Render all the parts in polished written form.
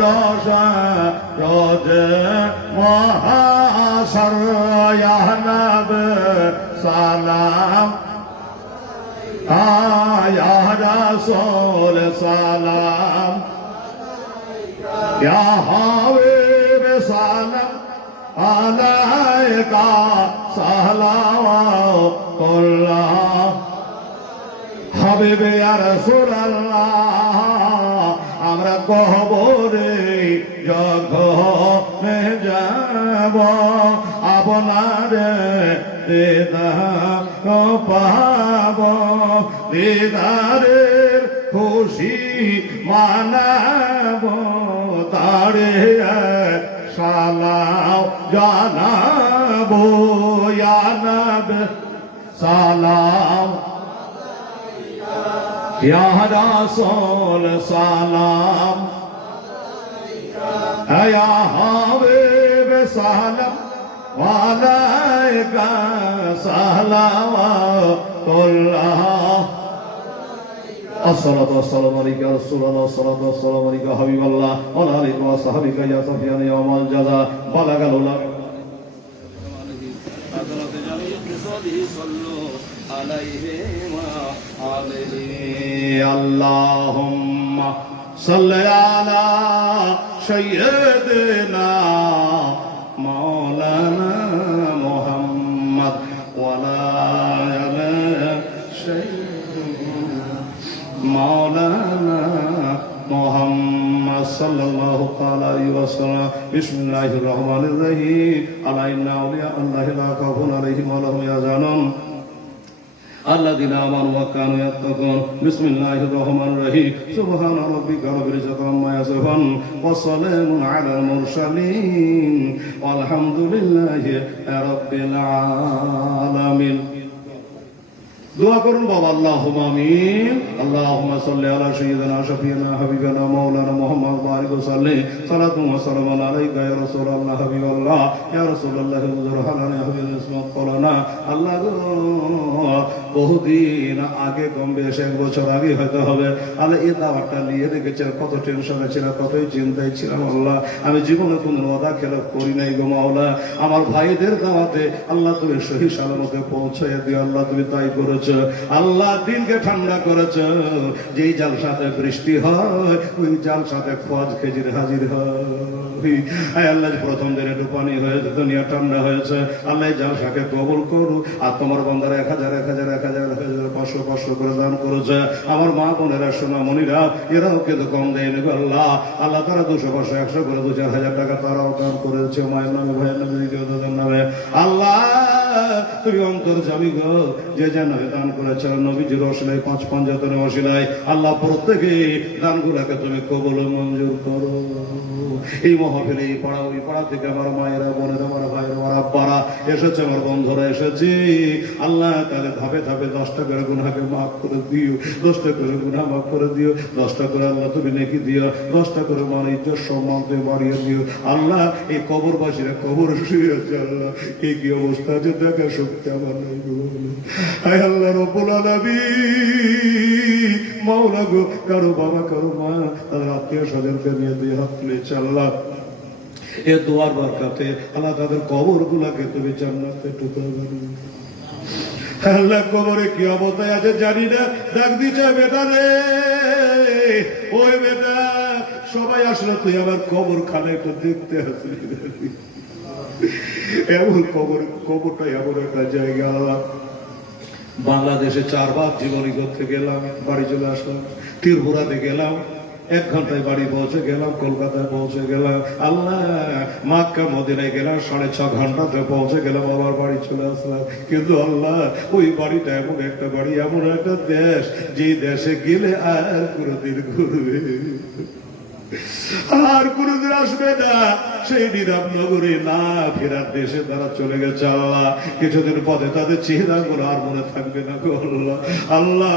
रोज महाशर या नबी सलाम या रसूल सलाम या हबीब सलाम अलैका सलावतुल्लाह हबीब या रसूलल्लाह আমরা কবরে যখন যাব আপনার দিদার পাব দিদারের খুশি মানাব তারে সালাম জানাবো ইয়া নবী সালাম या रसूल सलाम या हबीब सलाम अलैका सलावतुल्लाह الصلاة والسلام عليك يا رسول الله الصلاة والسلام عليك يا حبيب الله وعلى آلك وصحبك يا سفيان يوم الجزاء بلغ العلا اللهم صل على سيدنا مولانا محمد وعلى آل سيدنا مولانا محمد صلى الله عليه وسلم بسم الله الرحمن الرحيم ألا إن أولياء الله لا خوف عليهم ولا هم يحزنون الذين آمنوا وكانوا يتقون بسم الله الرحمن الرحيم سبحان ربك رب العزة عما يصفون وسلام على المرسلين والحمد لله رب العالمين دعا করুন বাবা আল্লাহুম্মা আমিন আল্লাহুম্মা সাল্লি আলা সাইয়্যিদিনা শাফিঈনা হাবিবানা মাওলানা মুহাম্মদ বারিক ওয়া সাল্লি সালাতু ওয়া সালামু আলাইকা ইয়া রাসূলুল্লাহ হাবিবাল্লাহ ইয়া রাসূলুল্লাহ হুজুর হালানা হাবিবানা ইসমাত কলানা আল্লাহ বহুদিন আগে কম বেশ 1 বছর আগে হয়তো হবে আল্লাহ এই দাওয়াতটা নিয়ে রেখেছেন কত টেনশনে ছিলাম কতই চিন্তায় ছিলাম আল্লাহ আমি জীবনে কোনো ওয়াদা খেলাফ করি নাই গো মাওলা আমার ভাইদের দাওয়াতে আল্লাহ তুমি সহি সালামতে পৌঁছায় দিও আল্লাহ তুমি তাই করেছো আল্লাহ দিনকে ঠান্ডা করেছো যেই জালসাতে বৃষ্টি হয় ওই জালসাতে খোয়াজ খেজির হাজির হয় আয় আল্লাহ প্রথম দিনে একটু পানি হয়েছে দুনিয়া ঠান্ডা হয়েছে আল্লাহ জালসাকে কবুল করু আর তোমার বান্দারা 1000 করে দান করেছে আমার মা বোনেরা সোনা মনিরা এরাও কিন্তু কম দেয়নি আল্লাহ আল্লাহ তারা 200 500 100 করে 2-4 টাকা তারাও দান করেছে মায়ের নামে ভাইয়ের নামে দ্বিতীয়দের নামে আল্লাহ তুমি অন্তর্যামী গো যে যে নামে দান করেছে নবীজির ওসিলায় 5 পঞ্জাতনের ওসিলায় আল্লাহ প্রত্যেকে দানগুলোকে তুমি কবুল মঞ্জুর করো এই মহফিলে এই পাড়া ওই পাড়া থেকে আমার মায়েরা বোনেরা আমার ভাইয়েরা আমার আব্বারা এসেছে আমার বন্ধুরা এসেছে আল্লাহ তাহলে ধাপে ধাপে 10টা করে গুনাহকে মাফ করে দিও 10টা করে গুনাহ মাফ করে দিও 10টা করে আল্লাহ তুমি নেকি দিও 10টা করে আমার ইজ্জত সম্মান তুমি বাড়িয়ে দিও আল্লাহ এই কবরবাসীরা কবর শুয়ে আছে আল্লাহ এই কি অবস্থা আছে দেখা শক্তি আমার নাই গো আয় আল্লাহ রব্বুল আলামিন মাওলা গো কারো বাবা কারো মা তাদের আত্মীয় স্বজনকে নিয়ে দুই হাত তুলেছে আল্লাহ এ দোয়ার বরকতে আল্লাহ তাদের কবরগুলোকে তুমি জান্নাতে টুকরা বানিয়ে আল্লাহ কবরে কি অবস্থায় আছে জানি না ডাক দিছে বেটা রে ওই বেটা সবাই আসলে তুই আমার কবর খানে একটু দেখতে আসলি এমন কবরটা এমন একটা জায়গা আল্লাহ বাংলাদেশে 4 বার জীবনী করতে গেলাম বাড়ি চলে আসলাম ত্রিপুরাতে গেলাম 1 ঘন্টায় বাড়ি পৌঁছে গেলাম কলকাতায় পৌঁছে গেলাম আল্লাহ মক্কা মদিনায় গেলাম 6.5 ঘন্টাতে পৌঁছে গেলাম আবার বাড়ি চলে আসলাম কিন্তু আল্লাহ ওই বাড়িটা এমন একটা বাড়ি এমন একটা দেশ যে দেশে গেলে আর কোনোদিন ঘুরবে আর কোনদিন আসবে না সেই নিরাম নগরে না ফেরার দেশে তারা চলে গেছে আল্লাহ কিছুদিন পরে তাদের চেহারা গুলো আর মনে থাকবে না গো আল্লাহ আল্লাহ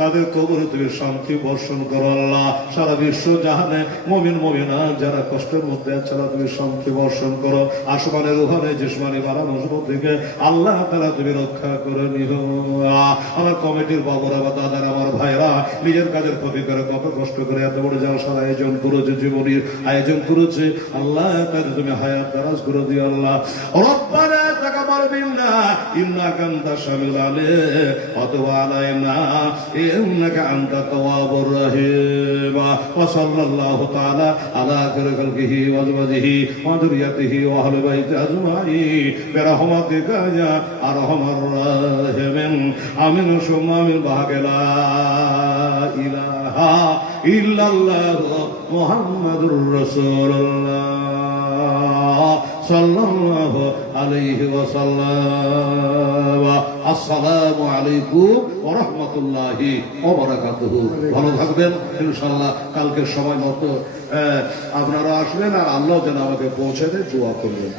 তাদের কবরে তুমি শান্তি বর্ষণ করো আল্লাহ সারা বিশ্ব জাহানে মুমিন মুমিনা যারা কষ্টের মধ্যে আছে তুমি শান্তি বর্ষণ করো আসমানে রুহানে জিসমানি বানানোর থেকে আল্লাহ তারা তুমি রক্ষা করে নিও আমার কমিটির বাবুরা বা দাদারা আমার ভাইরা নিজের কাজের ক্ষতি করে কত কষ্ট করে এত বড় জালসার আয়োজন করেছে, জীবনের আয়োজন করেছে, আল্লাহ তাদের তুমি হায়াত দারাজ করে দিও আল্লাহ। রব্বানা তাকাব্বাল মিন্না ইন্নাকা আনতাস সামিউল আলিম ওয়া তুব আলাইনা ইন্নাকা আনতাত তাওয়াবুর রহিম। ওয়া সাল্লাল্লাহু তাআলা আলা খায়রি খালকিহি ওয়া আজওয়াজিহি ওয়া যুররিয়াতিহি ওয়া আহলি বাইতি আজমাইন বিরহমাতিকা ইয়া আরহামার রাহিমিন। আমিন সুম্মা আমিন। বাহাকেলা ইলাহা ইল্লাল্লাহ মুহাম্মাদুর রাসূলুল্লাহ সাল্লাল্লাহু আলাইহি ওয়াসাল্লাম। আসসালামু আলাইকুম ওয়া রাহমাতুল্লাহি ওয়া বারাকাতুহু। ভালো থাকবেন ইনশাআল্লাহ। কালকে সময় মতো আপনারা আসবেন, আর আল্লাহ যেন আমাকে পৌঁছে দেয়, দোয়া করবেন।